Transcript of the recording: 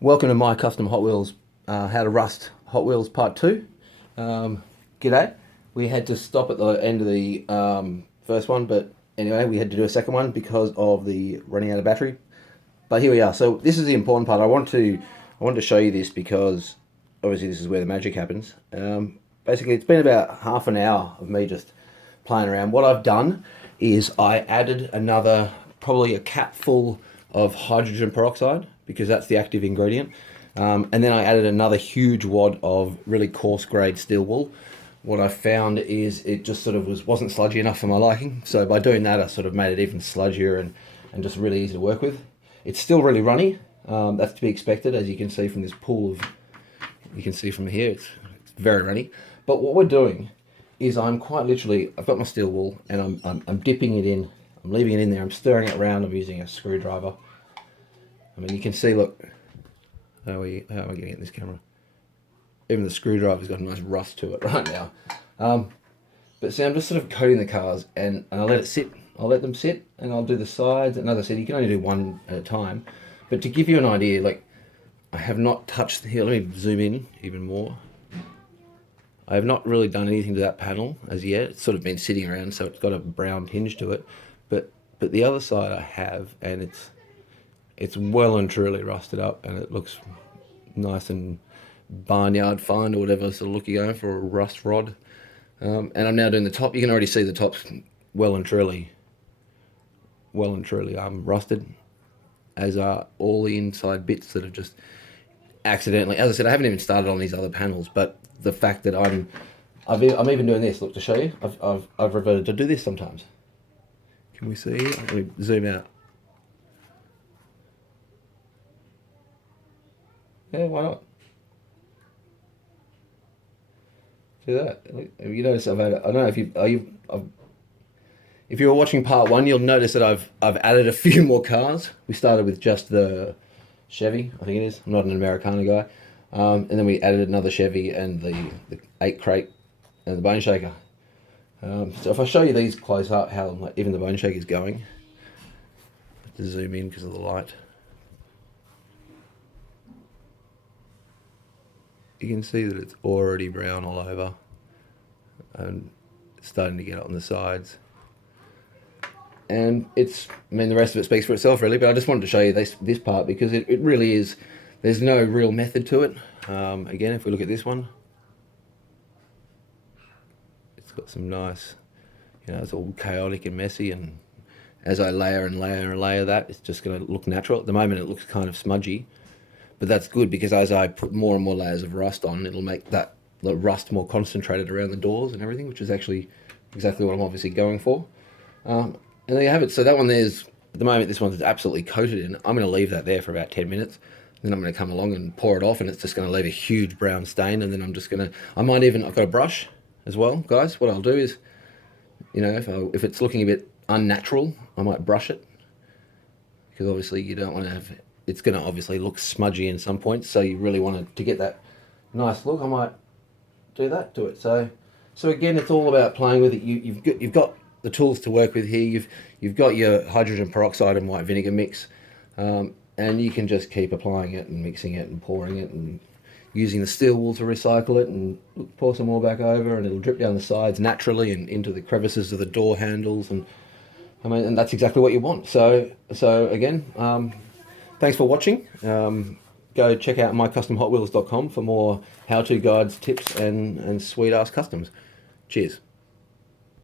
Welcome to my custom Hot Wheels, how to rust Hot Wheels part 2. G'day. We had to stop at the end of the first one, but anyway, we had to do a second one because of the running out of battery. But here we are. So this is the important part. I want to show you this because obviously this is where the magic happens. Basically, it's been about half an hour of me just playing around. What I've done is I added another, probably a cap full of hydrogen peroxide, because that's the active ingredient. And then I added another huge wad of really coarse grade steel wool. What I found is it just sort of wasn't sludgy enough for my liking. So by doing that, I sort of made it even sludgier and just really easy to work with. It's still really runny. That's to be expected, as you can see from this pool of, you can see from here, it's very runny. But what we're doing is I'm quite literally, I've got my steel wool and I'm dipping it in. I'm leaving it in there. I'm stirring it around. I'm using a screwdriver. I mean, you can see, look, how am I getting at this camera? Even the screwdriver's got a nice rust to it right now. But see, I'm just sort of coating the cars and I let it sit. I'll let them sit and I'll do the sides. And as I said, you can only do one at a time. But to give you an idea, like, I have not touched, here, let me zoom in even more. I have not really done anything to that panel as yet. It's sort of been sitting around, so it's got a brown tinge to it. But the other side I have, and it's well and truly rusted up, and it looks nice and barnyard fine or whatever sort of look you're going for, a rust rod. And I'm now doing the top. You can already see the top's well and truly rusted, as are all the inside bits that have just accidentally, as I said, I haven't even started on these other panels, but the fact that I'm even doing this, look, to show you, I've reverted to do this sometimes. Can we see? Let me zoom out. Yeah, why not? Do that. Have you noticed I've added, I don't know if you were watching part 1, you'll notice that I've added a few more cars. We started with just the Chevy, I think it is. I'm not an Americana guy. And then we added another Chevy and the 8 crate and the bone shaker. So if I show you these close up, how even the bone shaker is going. I have to zoom in because of the light. You can see that it's already brown all over and it's starting to get on the sides. And I mean, the rest of it speaks for itself really, but I just wanted to show you this part because it really is, there's no real method to it. Again, if we look at this one, it's got some nice, it's all chaotic and messy, and as I layer and layer and layer that, it's just going to look natural. At the moment it looks kind of smudgy, but that's good because as I put more and more layers of rust on, it'll make the rust more concentrated around the doors and everything, which is actually exactly what I'm obviously going for. And there you have it. So that one there's, at the moment this one's absolutely coated in. I'm going to leave that there for about 10 minutes. Then I'm going to come along and pour it off, and it's just going to leave a huge brown stain. And then I'm just going to, I've got a brush as well, guys. What I'll do is, if it's looking a bit unnatural, I might brush it. Because obviously you don't want to have, it's going to obviously look smudgy in some points, so you really want to get that nice look. I might do that to it. So again, it's all about playing with it. You've got the tools to work with here. You've got your hydrogen peroxide and white vinegar mix, and you can just keep applying it and mixing it and pouring it and using the steel wool to recycle it, and pour some more back over, and it'll drip down the sides naturally and into the crevices of the door handles, and and that's exactly what you want. So again, thanks for watching. Go check out mycustomhotwheels.com for more how-to guides, tips, and sweet-ass customs. Cheers.